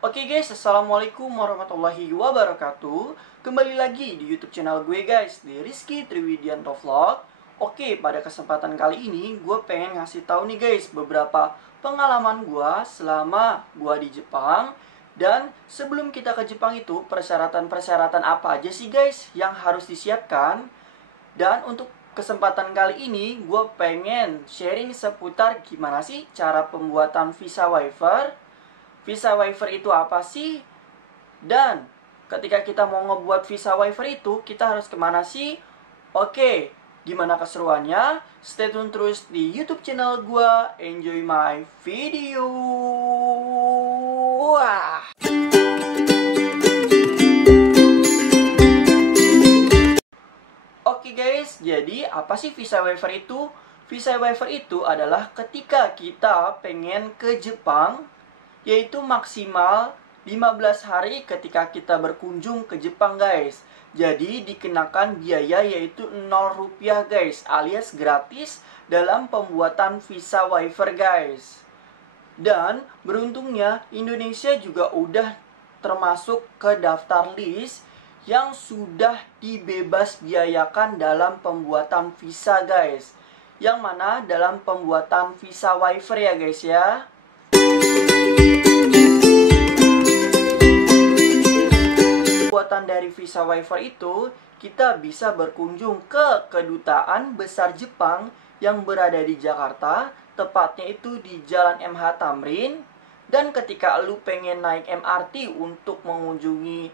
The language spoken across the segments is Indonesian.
Oke guys, assalamualaikum warahmatullahi wabarakatuh. Kembali lagi di YouTube channel gue guys, di Rizky Triwidianto Vlog. Oke, pada kesempatan kali ini gue pengen ngasih tahu nih guys beberapa pengalaman gue selama gue di Jepang. Dan sebelum kita ke Jepang itu, persyaratan-persyaratan apa aja sih guys yang harus disiapkan. Dan untuk kesempatan kali ini gue pengen sharing seputar gimana sih cara pembuatan visa waiver. Visa waiver itu apa sih? Dan ketika kita mau ngebuat visa waiver itu, kita harus kemana sih? Oke, gimana keseruannya? Stay tune terus di YouTube channel gua. Enjoy my video. Wah. Oke guys, jadi apa sih visa waiver itu? Visa waiver itu adalah ketika kita pengen ke Jepang, yaitu maksimal 15 hari ketika kita berkunjung ke Jepang guys. Jadi dikenakan biaya yaitu 0 rupiah guys, alias gratis dalam pembuatan visa waiver guys. Dan beruntungnya Indonesia juga udah termasuk ke daftar list yang sudah dibebas biayakan dalam pembuatan visa guys. Yang mana dalam pembuatan visa waiver ya guys ya. Pembuatan dari visa waiver itu, kita bisa berkunjung ke Kedutaan Besar Jepang yang berada di Jakarta, tepatnya itu di Jalan MH Tamrin. Dan ketika lu pengen naik MRT untuk mengunjungi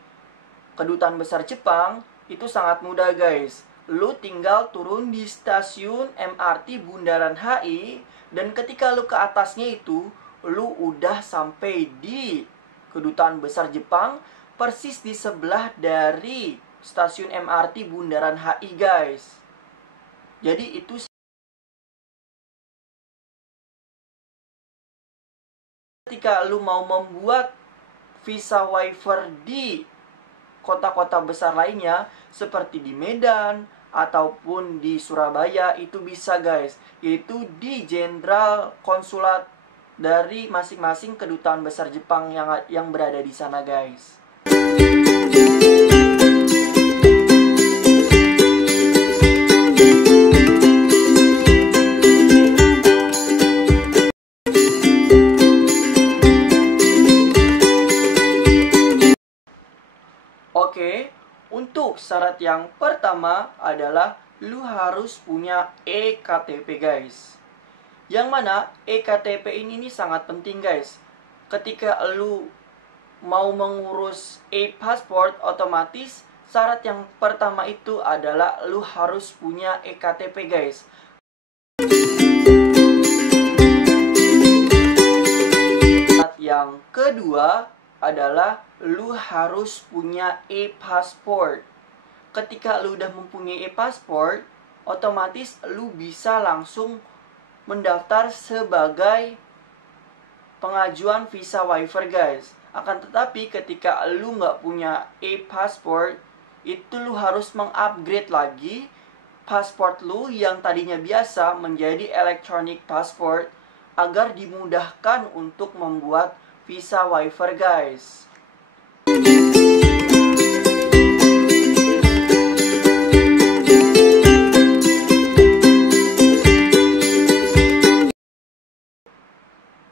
Kedutaan Besar Jepang, itu sangat mudah guys. Lu tinggal turun di stasiun MRT Bundaran HI, dan ketika lu ke atasnya itu, lu udah sampai di Kedutaan Besar Jepang, persis di sebelah dari stasiun MRT Bundaran HI guys. Jadi itu ketika lu mau membuat visa waiver di kota-kota besar lainnya seperti di Medan ataupun di Surabaya, itu bisa guys, yaitu di Jenderal Konsulat dari masing-masing kedutaan besar Jepang yang berada di sana guys. Oke, untuk syarat yang pertama adalah lu harus punya EKTP guys. Yang mana EKTP ini sangat penting guys. Ketika lu mau mengurus e-passport, otomatis syarat yang pertama itu adalah lu harus punya EKTP guys. Syarat yang kedua adalah lu harus punya e-passport. Ketika lu udah mempunyai e-passport, otomatis lu bisa langsung mendaftar sebagai pengajuan visa waiver guys. Akan tetapi ketika lu nggak punya e-passport, itu lu harus mengupgrade lagi pasport lu yang tadinya biasa menjadi electronic passport agar dimudahkan untuk membuat visa waiver guys.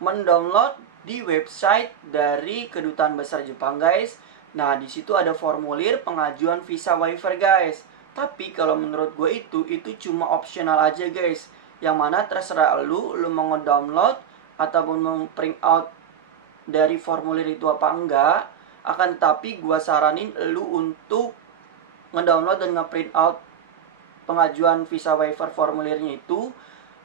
Mendownload di website dari Kedutaan Besar Jepang guys. Nah, di situ ada formulir pengajuan visa waiver guys. Tapi kalau menurut gue itu cuma optional aja guys. Yang mana terserah lu mau ngedownload ataupun mau print out dari formulir itu apa enggak. Akan tetapi gue saranin lu untuk ngedownload dan ngeprint out pengajuan visa waiver formulirnya itu.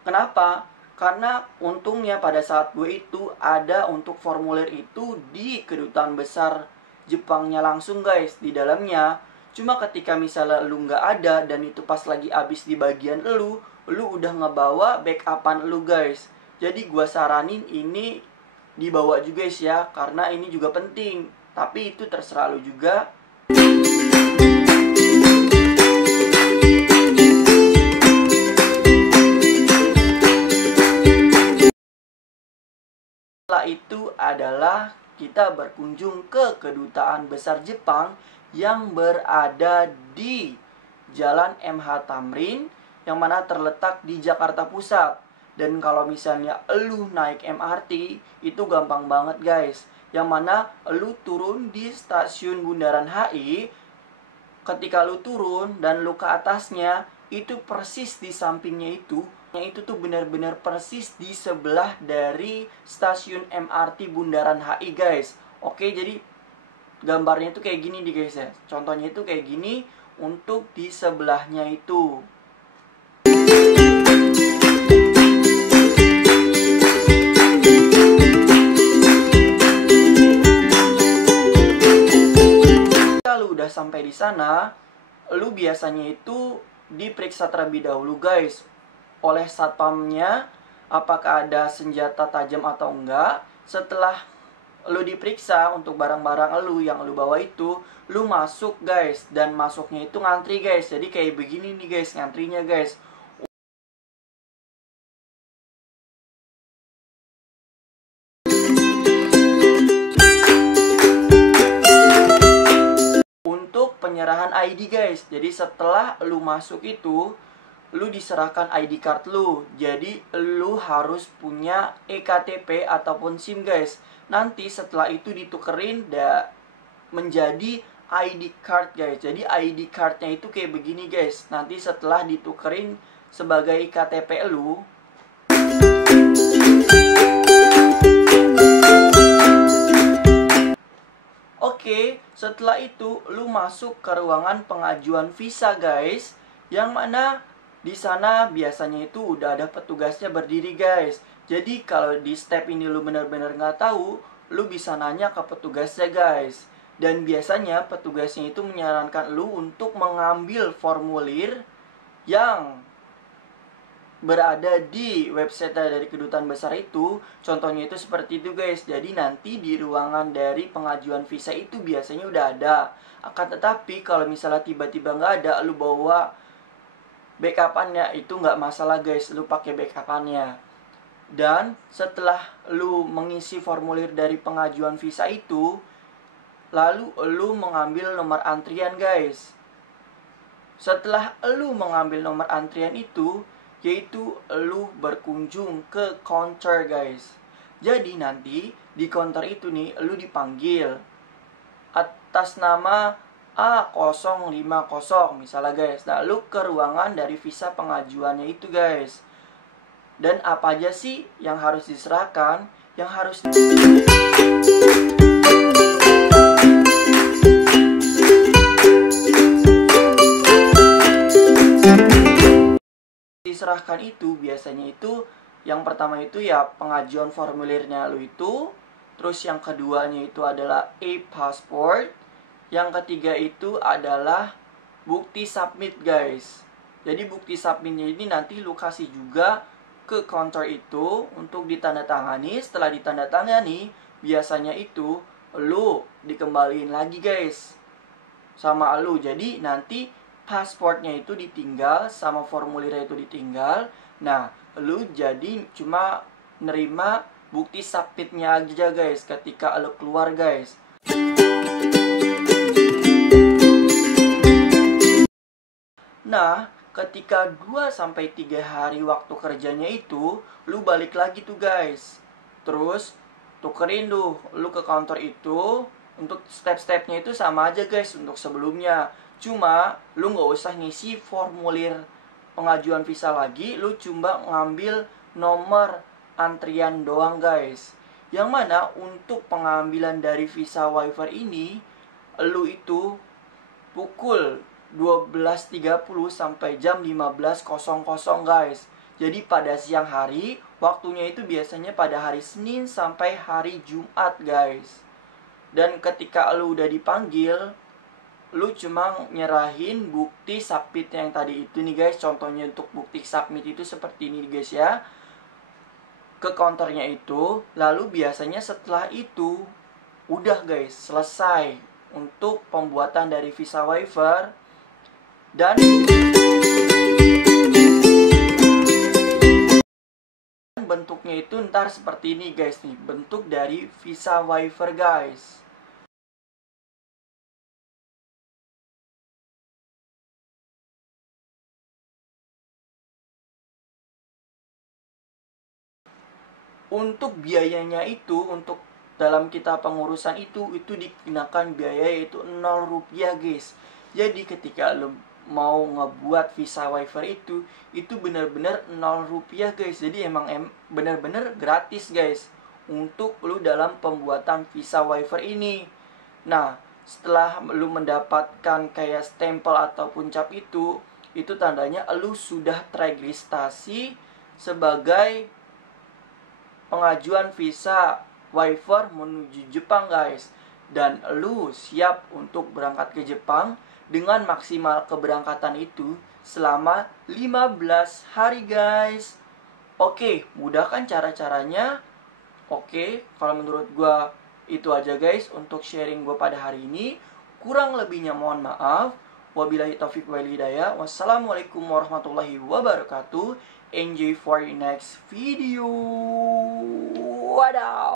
Kenapa? Karena untungnya pada saat gue itu ada untuk formulir itu di Kedutaan Besar Jepangnya langsung guys, di dalamnya. Cuma ketika misalnya lu nggak ada dan itu pas lagi abis di bagian lu udah ngebawa backupan lu guys. Jadi gue saranin ini dibawa juga guys ya, karena ini juga penting. Tapi itu terserah lu juga. Setelah itu adalah kita berkunjung ke Kedutaan Besar Jepang yang berada di Jalan MH Tamrin, yang mana terletak di Jakarta Pusat. Dan kalau misalnya lu naik MRT, itu gampang banget guys. Yang mana lu turun di stasiun Bundaran HI, ketika lu turun dan lu ke atasnya, itu persis di sampingnya itu tuh benar-benar persis di sebelah dari stasiun MRT Bundaran HI guys. Oke, jadi gambarnya itu kayak gini nih guys ya. Contohnya itu kayak gini untuk di sebelahnya itu. Kalau udah sampai di sana, lu biasanya itu diperiksa terlebih dahulu guys oleh satpamnya, apakah ada senjata tajam atau enggak. Setelah lu diperiksa untuk barang-barang lu yang lu bawa itu, lu masuk guys. Dan masuknya itu ngantri guys. Jadi kayak begini nih guys ngantrinya guys. Untuk penyerahan ID guys. Jadi setelah lu masuk itu, lu diserahkan ID card lu. Jadi lu harus punya EKTP ataupun SIM guys. Nanti setelah itu ditukerin menjadi ID card guys. Jadi ID cardnya itu kayak begini guys. Nanti setelah ditukerin sebagai KTP lu, oke, setelah itu lu masuk ke ruangan pengajuan visa guys. Yang mana di sana biasanya itu udah ada petugasnya berdiri guys. Jadi kalau di step ini lu bener-bener nggak tahu, lu bisa nanya ke petugasnya guys. Dan biasanya petugasnya itu menyarankan lu untuk mengambil formulir yang berada di website dari Kedutaan Besar itu. Contohnya itu seperti itu guys. Jadi nanti di ruangan dari pengajuan visa itu biasanya udah ada. Akan tetapi kalau misalnya tiba-tiba nggak ada, lu bawa backupannya itu nggak masalah guys, lu pakai backupannya. Dan setelah lu mengisi formulir dari pengajuan visa itu, lalu lu mengambil nomor antrian guys. Setelah lu mengambil nomor antrian itu, yaitu lu berkunjung ke counter guys. Jadi nanti di counter itu nih lu dipanggil atas nama A050 misalnya guys. Nah, lu ke ruangan dari visa pengajuannya itu guys. Dan apa aja sih yang harus diserahkan? Yang harus diserahkan itu biasanya itu yang pertama itu ya pengajuan formulirnya lu itu. Terus yang keduanya itu adalah e-passport. Yang ketiga itu adalah bukti submit guys. Jadi bukti submitnya ini nanti lu kasih juga ke counter itu untuk ditandatangani. Setelah ditandatangani, biasanya itu lu dikembaliin lagi guys sama lu. Jadi nanti pasportnya itu ditinggal sama formulirnya itu ditinggal. Nah, lu jadi cuma nerima bukti submitnya aja guys ketika lu keluar guys. Nah, ketika 2-3 hari waktu kerjanya itu, lu balik lagi tuh guys. Terus tukerin tuh lu ke counter itu. Untuk step-stepnya itu sama aja guys untuk sebelumnya. Cuma lu nggak usah ngisi formulir pengajuan visa lagi, lu cuma ngambil nomor antrian doang guys. Yang mana untuk pengambilan dari visa waiver ini, lu itu pukul 12.30 sampai jam 15.00 guys. Jadi pada siang hari, waktunya itu biasanya pada hari Senin sampai hari Jumat guys. Dan ketika lu udah dipanggil, lu cuma nyerahin bukti submit yang tadi itu nih guys. Contohnya untuk bukti submit itu seperti ini guys ya, ke counternya itu. Lalu biasanya setelah itu udah guys selesai untuk pembuatan dari visa waiver. Dan bentuknya bentuknya itu ntar seperti ini guys nih, bentuk dari visa waiver guys. Untuk biayanya itu, untuk dalam kita pengurusan itu dikenakan biaya yaitu 0 rupiah guys. Jadi ketika lo mau ngebuat visa waiver itu bener-bener 0 rupiah guys. Jadi emang bener-bener gratis guys untuk lu dalam pembuatan visa waiver ini. Nah, setelah lu mendapatkan kayak stempel ataupun cap itu tandanya lu sudah terregistrasi sebagai pengajuan visa waiver menuju Jepang guys. Dan lu siap untuk berangkat ke Jepang dengan maksimal keberangkatan itu selama 15 hari guys. Oke, mudah kan cara-caranya? Oke, kalau menurut gua itu aja guys untuk sharing gua pada hari ini. Kurang lebihnya mohon maaf. Wabillahi taufiq wal hidayah. Wassalamualaikum warahmatullahi wabarakatuh. Enjoy for your next video. Wadaw.